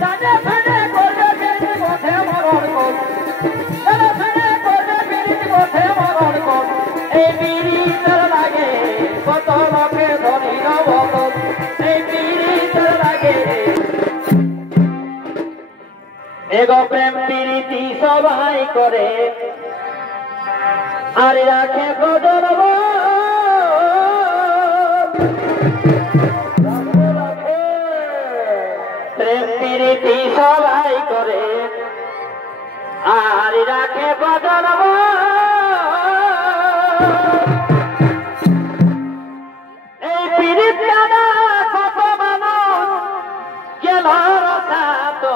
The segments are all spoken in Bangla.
জানে ফেলে করবে পিরিতি পথে মরণ কর জানে ফেলে করবে পিরিতি পথে মরণ কর এই পিরিতের লাগে কত লোকে ধনী নবদল এই পিরিতের লাগে এগো প্রেম পিরিতি সবাই করে আর রাখে কদর প্রেম পিরিতি সবাই করে আর রাখে কদর এই পিরিত জানা কত মানুষ গেল তো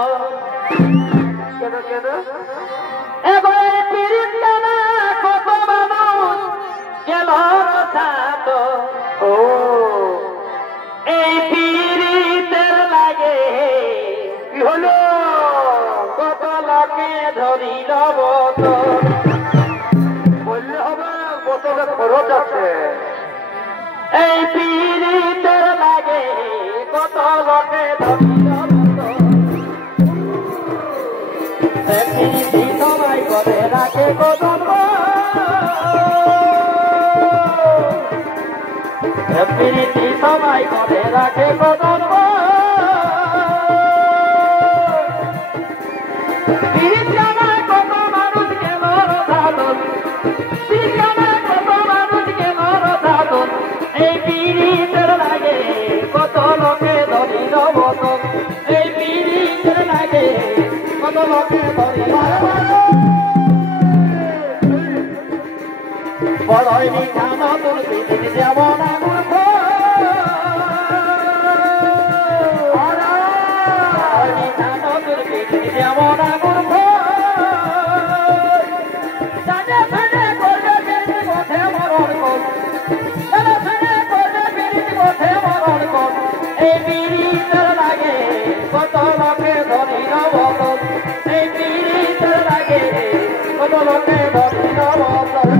এগো এই পিরিত জানা কত মানুষ গেল তো ও এই পিরিতের লাগে কি হলো কত লোকে ধরি নব তো বললে হবে বোতলে খরচ আছে এই পিরিতের লাগে কত লোকে ধরি নব তো পিরিতি সবাই করে রাখে কত পিরিতি সবাই করে রাখে কদর পিরিত জানায় কত মানুষ গেল সাধন পিরিত জানায় কত মানুষ গেল সাধন এই পিরিতের লাগে কত লোকে ধরি নবতন এই পিরিতের লাগে কত লোকে ধরি বড়ই নিশা নতুন পিরিত যেমন আগুন যেমন আগুন জানে ফেলে করবে পিরিতি পথে মরণ কর জানে ফেলে করবে পিরিতি পথে মরণ কর এই পিরিতের লাগে কত লোকে ধরি নবদল এই পিরিতের লাগে কত লোকে ধরি নবদল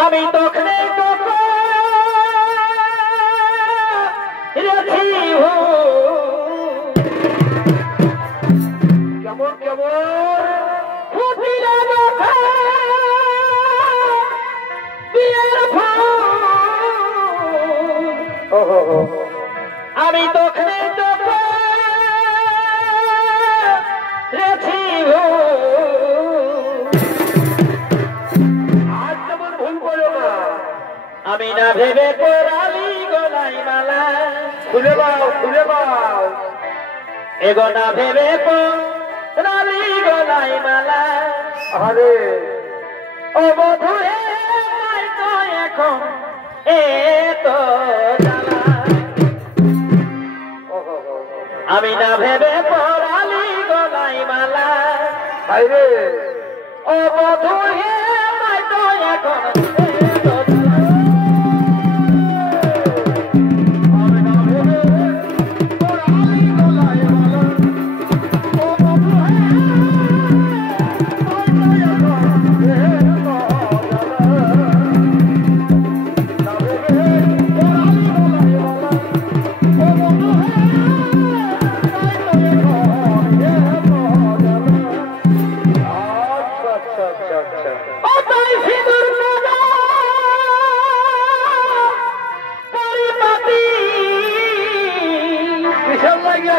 আমি তখনে কেমন কেমন আমি তখনে আমি না ভেবে পড়ালি গলাই মালা খুলে বাও এগো না ভেবে পড়ালি গলাই মালা আরে ও বধু তো এখন এ তো আমি না ভেবে পড়ালি গলাই মালা আরে ও বধু তো এখন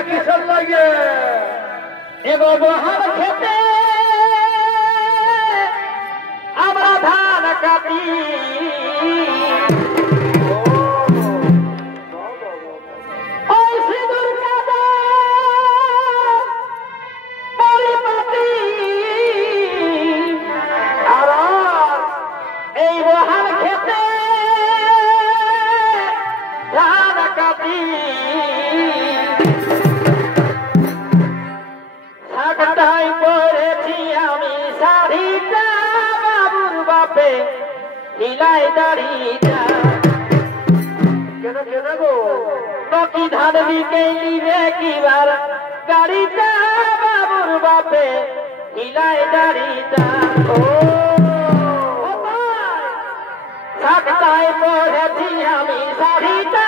কিসব লাগে এগো বহার খেতে আমরা ধান কাটি ওই সিঁদুর কাঁদে পরিপাটি আর এই বহার খেতে ধান কাটি টাই হিলাই দাড়িটা কেন কেন গো নকি ধান বিকে নিবে কিবার গাড়িটা বাবুর বাপে হিলাই দাড়িটা ও সাতটায় পড়েছি আমি শাড়িটা